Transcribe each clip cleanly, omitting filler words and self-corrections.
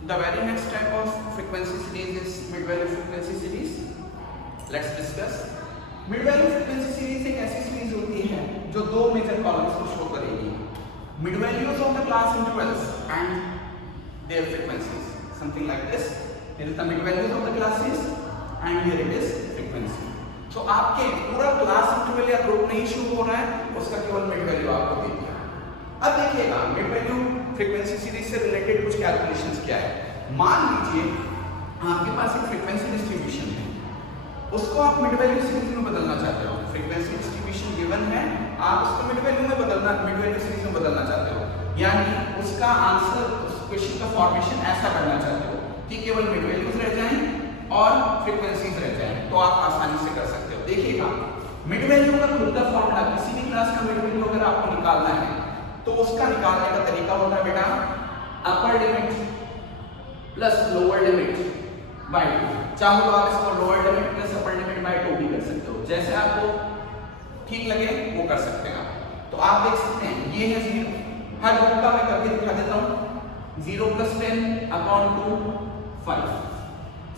The very next type of frequency series is mid-value frequency series. Let's discuss. Mid-value frequency series एक ऐसी series होती है जो दो मेजर कॉलम्स को शो करेगी, mid values of the class intervals and their frequencies, something like this. Here is the mid values of the classes and here it is frequency. तो आपके पूरा क्लास इंटरवल या ग्रुप नहीं show हो रहा है, उसका केवल मिड वैल्यू आपको दे दिया। अब देखिएगा मिड वैल्यू फ्रीक्वेंसी सीरीज से रिलेटेड कुछ कैलकुलेशंस क्या है। मान लीजिए आपके पास एक फ्रीक्वेंसी डिस्ट्रीब्यूशन है, उसको आप मिड वैल्यू सीरीज में बदलना चाहते हो। फ्रीक्वेंसी डिस्ट्रीब्यूशन गिवन है, आप उसको मिड वैल्यू में बदलना, मिड वैल्यू सीरीज में बदलना चाहते हो, यानी उसका आंसर, उस क्वेश्चन का फॉर्मेशन ऐसा करना चाहते हो कि केवल मिड वैल्यूज रह जाएं और फ्रीक्वेंसीज रह जाएं, तो आप आसानी से कर सकते हो। देखिएगा मिड वैल्यू का खुद का फॉर्मूला, किसी भी क्लास का मिड वैल्यू अगर आपको निकालना है तो उसका निकालने का तरीका होता है बेटा upper limit plus lower limit by 2। चाहो तो आप इसको lower limit plus upper limit by 2 भी कर सकते हो, जैसे आपको ठीक लगे वो कर सकते हैं आप। तो आप देख सकते हैं ये है 0, हर रूट का मैं करके दिखा देता हूं। 0 + 10 अपॉन 2 5।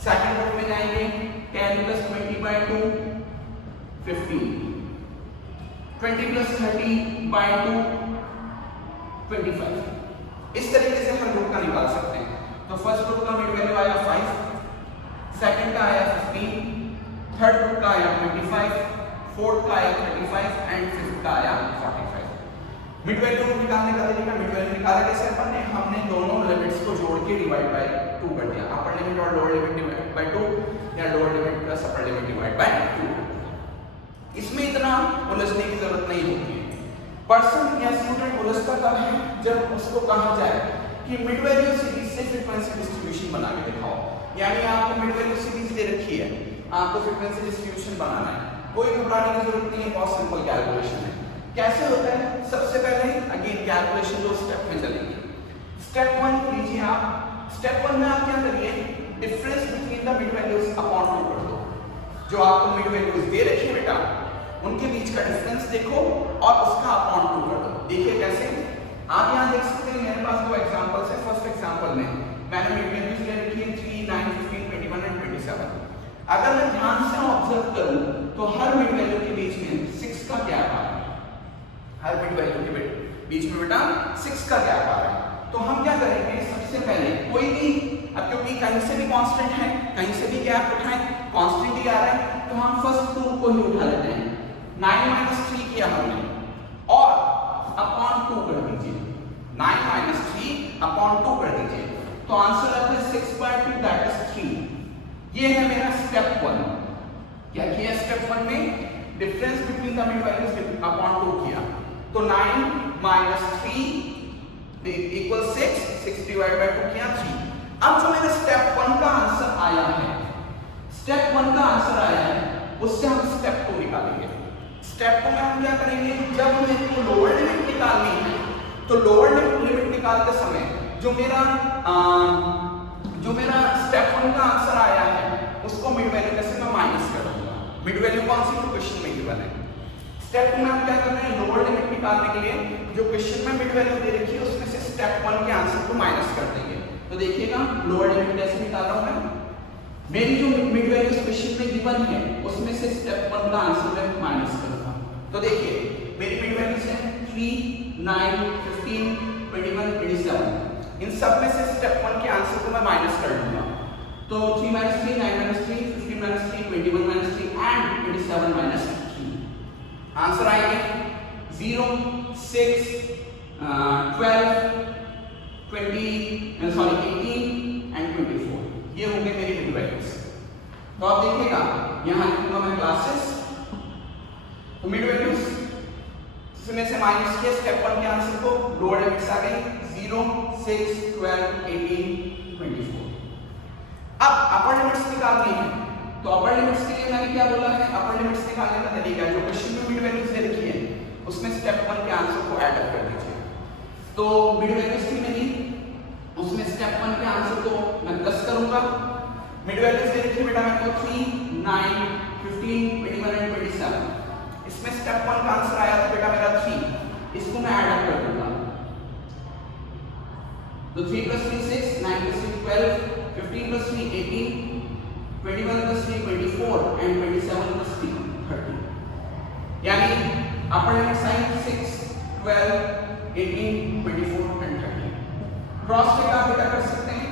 सेकंड रूट में जाएंगे 10 + 20/2 15, 20 + 30/2 25। इस तरीके से हम रूट का निकाल सकते हैं। तो फर्स्ट रूट का मिड वैल्यू आया 5, सेकंड का आया 15, थर्ड रूट का आया 25, फोर्थ का आया 35 एंड फिफ्थ का आया 45। मिड वैल्यू निकालने का तरीका, मिड वैल्यू निकाला कैसे अपन ने, हमने दोनों लिमिट्स को जोड़ के डिवाइड बाय 2 कर दिया। अपर लिमिट और लोअर लिमिट डिवाइड बाय 2 या lower limit plus upper limit divide by 2। इसमें इतना उलझने की जरूरत नहीं होती है। पर्सन या स्टूडेंट उलझता कब है, जब उसको कहा जाए कि मिड वैल्यू सीरीज से फ्रीक्वेंसी डिस्ट्रीब्यूशन बना के दिखाओ। यानी आपको मिड वैल्यू सीरीज दे रखी है, आपको फ्रीक्वेंसी डिस्ट्रीब्यूशन बनाना है, कोई घबराने की जरूरत नहीं है, बहुत सिंपल कैलकुलेशन है। कैसे होता है, सबसे पहले अगेन कैलकुलेशन 2 स्टेप में चलेंगे। स्टेप 1 लीजिए आप, स्टेप 1 में आप क्या करिए, difference between the mid values upon 2 कर दो। जो आपको मिड वैल्यूज दे रखी है बेटा, उनके बीच का डिफरेंस देखो और उसका अपॉन 2 कर दो। देखिए कैसे, आप यहाँ देख सकते हैं मेरे पास 2 एग्जांपल्स है। फर्स्ट एग्जांपल में मैंने मिड वैल्यूज ले रखी है 3, 9, 15, 21 एंड 27। अगर मैं ध्यान से ऑब्जर्व करूं तो हर मिड वैल्यू के बीच में 6 का गैप आ रहा है। हर मिड वैल्यू के बीच में बेटा 6 का गैप आ रहा है। तो हम क्या करेंगे, सबसे पहले कोई भी, अब क्योंकि कहीं से भी कांस्टेंट है, कहीं से भी गैप उठाएं, कांस्टेंट ही आ रहा है, तो हम फर्स्ट 2 को ही उठा लेते हैं। 9 - 3 किया हमने और अपॉन 2 कर दीजिए। 9 - 3 अपॉन 2 कर दीजिए, तो आंसर आता है 6/2 दैट इज 3। ये है मेरा स्टेप 1। क्या किया स्टेप 1 में, difference between the mid values upon 2 किया, तो 9 - 3 इक्वल 6 डिवाइड बाय 2 किया 3। अब जो मेरा स्टेप 1 का आंसर आया है, स्टेप 1 का आंसर आया है, उससे हम स्टेप 2 निकालेंगे। स्टेप 2 में हम क्या करेंगे, जब मेरे को लोअर लिमिट निकालनी है तो लोअर लिमिट निकालते समय जो मेरा स्टेप 1 का आंसर आया है उसको मिड वैल्यू में से मैं माइनस कर दूंगा। मिड वैल्यू कौन सी, तो क्वेश्चन में गिवन है। स्टेप 2 में हम क्या कर रहे हैं, लोअर लिमिट निकालने के लिए जो क्वेश्चन में मिड वैल्यू दे रखी है उसमें से स्टेप 1 के आंसर को माइनस कर देंगे। तो देखिएगा लोअर लिमिट कैसे निकाल रहा हूं मैं, मेरी जो मिड वैल्यू क्वेश्चन में गिवन है उसमें से स्टेप 1 का आंसर मैं माइनस करूंगा। तो देखिए मेरी मिड वैल्यूज है 3, 9, 15, 21, 27। इन सब में से स्टेप 1 के आंसर को मैं माइनस कर दूंगा। तो 3 - 3, 9 - 3, 15 - 3, 21 - 3 एंड 27 - 3। आंसर आएंगे 0, 6, 12, 18 एंड 24। ये होंगे मेरी मिड वैल्यूज। तो आप देखिएगा यहां लिखूंगा मैं क्लासेस, तो मिड वैल्यूज इसमें से माइनस किया स्टेप 1 के आंसर को, लोअर लिमिट्स आ गई 0, 6, 12, 18, 24। अब अपर लिमिट्स निकालनी है, तो अपर लिमिट्स के लिए मैंने क्या बोला है, अपर लिमिट्स निकालने का तरीका जो क्वेश्चन में मिड वैल्यूज दे रखी है उसमें स्टेप 1 के आंसर को ऐड अप कर दीजिए। तो मिड वैल्यूज थी मेरी, उसमें स्टेप 1 के आंसर को मैं प्लस करूंगा। मिड वैल्यूज दे रखी बेटा मेरे को 3, 9, 15, 21 एंड 27। इसमें स्टेप 1 का आंसर आया था बेटा मेरा 3, इसको मैं ऐड अप कर दूंगा। तो 3 + 3 6, 9 + 6 12, plus 3 18, 21 plus 3 24 and 27 plus 3 30. यानी अपर लिमिट साइन 6 12 18 24 and 30. क्रॉस चेक आप बेटा कर सकते हैं,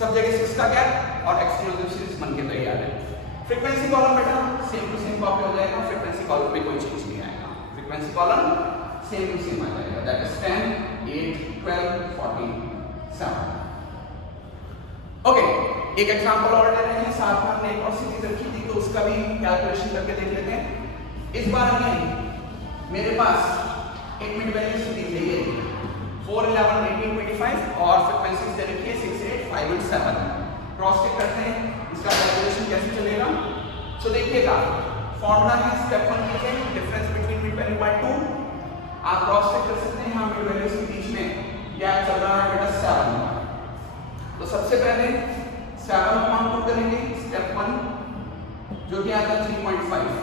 सब जगह 6 का गैप और एक्सक्लूसिव सीरीज बन के तैयार है। फ्रीक्वेंसी कॉलम बेटा सेम टू सेम कॉपी हो जाएगा, फ्रीक्वेंसी कॉलम में कोई चेंज नहीं आएगा, frequency column same to same आ जाएगा, दैट इज 10 8 12 14 7. ओके, एक एग्जांपल और ले रहे हैं, साथ में हमने एक और सीरीज रखी थी तो उसका भी कैलकुलेशन करके देख लेते हैं। इस बार में मेरे पास एक मिड वैल्यू सीरीज है, ये 4 11 18 25 और फ्रीक्वेंसीज दे रखी है 6 8 5 and 7. क्रॉस चेक करते हैं इसका कैलकुलेशन कैसे चलेगा। सो देखिएगा, फॉर्मूला है स्टेप 1 लीजिए, difference between mid value by 2. आप क्रॉस चेक कर सकते हैं, यहां मिड वैल्यूज के बीच में गैप चल रहा है बेटा 7. तो सबसे पहले 7/2 करेंगे, स्टेप 1 जो कि आता है 3.5.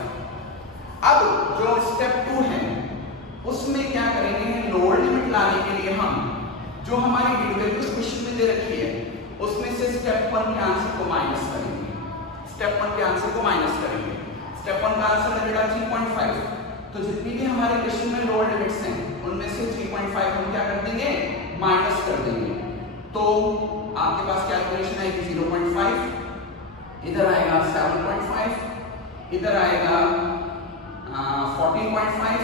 अब जो स्टेप 2 है उसमें क्या करेंगे, लोअर लिमिट लाने के लिए हम जो हमारी मिड वैल्यूज क्वेश्चन में दे रखी है उसमें से स्टेप 1 के आंसर को माइनस करेंगे, स्टेप 1 के आंसर को माइनस करेंगे। स्टेप 1 का आंसर है बेटा 3.5, तो जितनी भी हमारे क्वेश्चन में लोअर लिमिट्स हैं उनमें से 3.5 हम क्या कर देंगे, माइनस कर देंगे। तो आपके पास कैलकुलेशन आएगी 0.5, इधर आएगा 7.5, इधर आएगा 14.5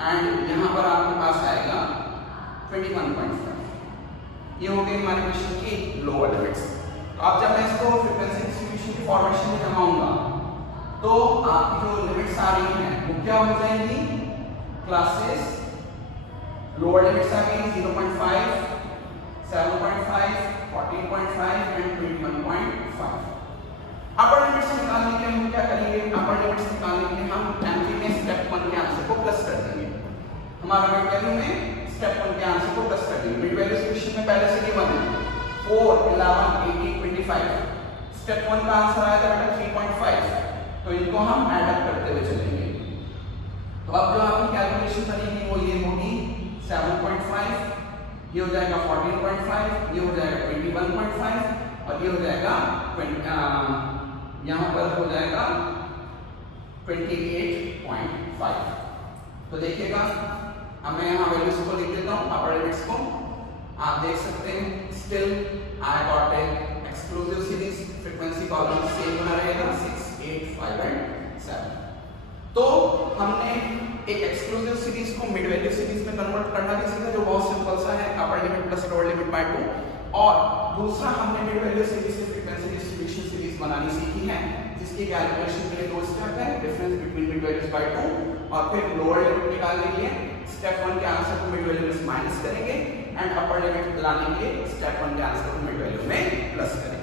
एंड यहां पर आपके पास आएगा 21.5. ये हो गई हमारे क्वेश्चन की लोअर लिमिट्स। तो अब जब मैं इसको फ्रीक्वेंसी डिस्ट्रीब्यूशन की फॉर्मेशन में जमाऊंगा तो आपकी जो लिमिट्स आ रही हैं वो क्या हो जाएंगी, क्लासेस लोअर लिमिट्स आ गई 0.5 7.5 14.5 एंड 21.5. अपर लिमिट्स निकालने के लिए हम क्या करेंगे, अपर लिमिट्स निकालने के लिए हम एमपी में स्टेप 1 के आंसर को प्लस कर देंगे, हमारा मिड वैल्यू में स्टेप 1 के आंसर को प्लस कर देंगे। मिड वैल्यू क्वेश्चन में पहले से गिवन है 4 11 18 25, स्टेप 1 का आंसर आया था बेटा 3.5, तो इनको हम ऐड अप करते हुए चलेंगे। तो अब जो आपकी कैलकुलेशन बनेगी वो ये होगी 7.5, ये हो जाएगा 14.5, ये हो जाएगा 21.5 और ये हो जाएगा यहां पर हो जाएगा 28.5. तो देखिएगा, अब मैं यहाँ वैल्यूज को लिख देता हूँ, अपर लिमिट्स को आप देख सकते हैं, still I got a exclusive series, frequency column same बना रहेगा 6 8 5 and 7. तो हमने एक एक्सक्लूसिव सीरीज को मिड वैल्यू सीरीज में कन्वर्ट करना भी सीखा, जो बहुत सिंपल सा है, upper limit plus lower limit by 2. और दूसरा हमने मिड वैल्यू सीरीज से फ्रीक्वेंसी डिस्ट्रीब्यूशन सीरीज बनानी सीखी है, जिसकी कैलकुलेशन के लिए 2 स्टेप है, difference between mid values by 2 और फिर लोअर लिमिट निकालने के लिए स्टेप 1 के आंसर को मिड वैल्यू में माइनस करेंगे एंड अपर लिमिट लाने के लिए स्टेप 1 के आंसर को मिड वैल्यू में प्लस करेंगे.